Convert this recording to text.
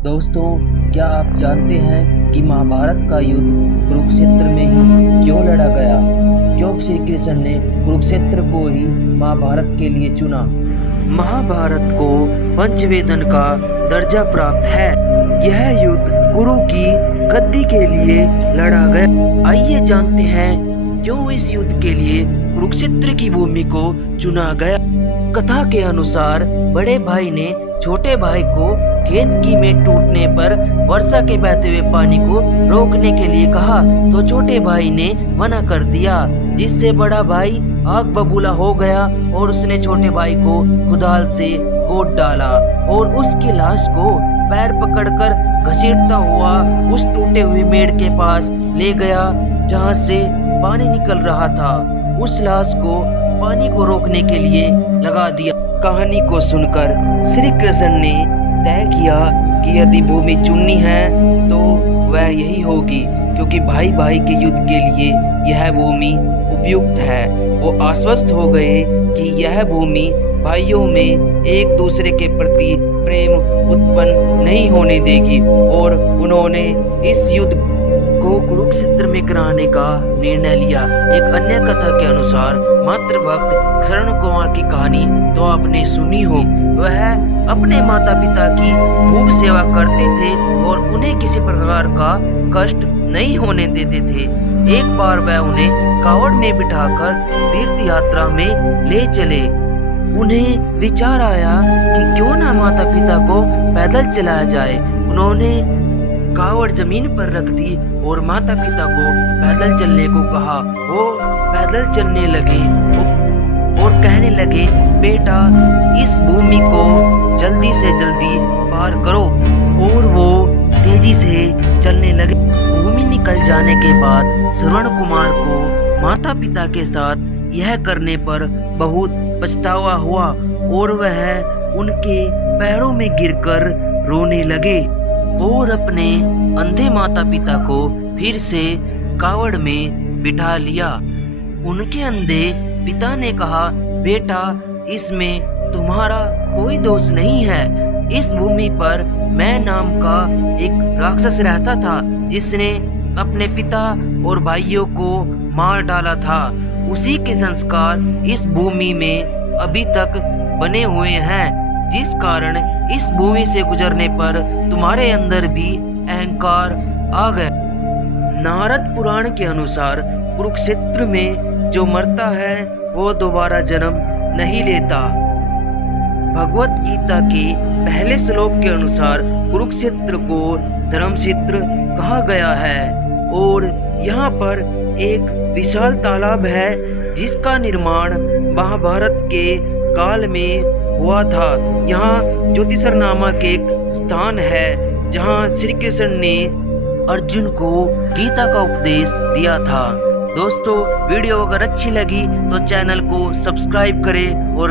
दोस्तों, क्या आप जानते हैं कि महाभारत का युद्ध कुरुक्षेत्र में ही क्यों लड़ा गया? क्यों श्री कृष्ण ने कुरुक्षेत्र को ही महाभारत के लिए चुना? महाभारत को पंचवेदन का दर्जा प्राप्त है। यह युद्ध कुरु की गद्दी के लिए लड़ा गया। आइए जानते हैं क्यों इस युद्ध के लिए कुरुक्षेत्र की भूमि को चुना गया। कथा के अनुसार बड़े भाई ने छोटे भाई को खेत की मेड़ टूटने पर वर्षा के बहते हुए पानी को रोकने के लिए कहा, तो छोटे भाई ने मना कर दिया, जिससे बड़ा भाई आग बबूला हो गया और उसने छोटे भाई को कुदाल से गोद डाला और उसकी लाश को पैर पकड़कर घसीटता हुआ उस टूटे हुए मेड़ के पास ले गया जहां से पानी निकल रहा था। उस लाश को पानी को रोकने के लिए लगा दिया। कहानी को सुनकर श्री कृष्ण ने तय किया कि यदि भूमि चुननी है तो वह यही होगी, क्योंकि भाई भाई के युद्ध के लिए यह भूमि उपयुक्त है। वो आश्वस्त हो गए कि यह भूमि भाइयों में एक दूसरे के प्रति प्रेम उत्पन्न नहीं होने देगी और उन्होंने इस युद्ध को कुरुक्षेत्र में कराने का निर्णय लिया। एक अन्य कथा के अनुसार मातृ भक्त शरण कुमार की कहानी तो आपने सुनी हो। वह अपने माता पिता की खूब सेवा करते थे और उन्हें किसी प्रकार का कष्ट नहीं होने देते थे। एक बार वह उन्हें कावड़ में बिठाकर तीर्थ यात्रा में ले चले। उन्हें विचार आया कि क्यों ना माता पिता को पैदल चलाया जाए। उन्होंने कावड़ जमीन पर रख दी और माता पिता को पैदल चलने को कहा। वो पैदल चलने लगे और कहने लगे, बेटा इस भूमि को जल्दी से जल्दी पार करो। और वो तेजी से चलने लगे। भूमि निकल जाने के बाद श्रवण कुमार को माता पिता के साथ यह करने पर बहुत पछतावा हुआ और वह उनके पैरों में गिरकर रोने लगे और अपने अंधे माता पिता को फिर से कावड़ में बिठा लिया। उनके अंधे पिता ने कहा, बेटा इसमें तुम्हारा कोई दोष नहीं है। इस भूमि पर मैं नाम का एक राक्षस रहता था जिसने अपने पिता और भाइयों को मार डाला था। उसी के संस्कार इस भूमि में अभी तक बने हुए हैं, जिस कारण इस भूमि से गुजरने पर तुम्हारे अंदर भी अहंकार आ गया। नारद पुराण के अनुसार कुरुक्षेत्र में जो मरता है वो दोबारा जन्म नहीं लेता। भगवत गीता के पहले श्लोक के अनुसार कुरुक्षेत्र को धर्मक्षेत्र कहा गया है और यहाँ पर एक विशाल तालाब है जिसका निर्माण महाभारत के काल में हुआ था। यहाँ ज्योतिषर नामक एक स्थान है जहाँ श्री कृष्ण ने अर्जुन को गीता का उपदेश दिया था। दोस्तों, वीडियो अगर अच्छी लगी तो चैनल को सब्सक्राइब करें और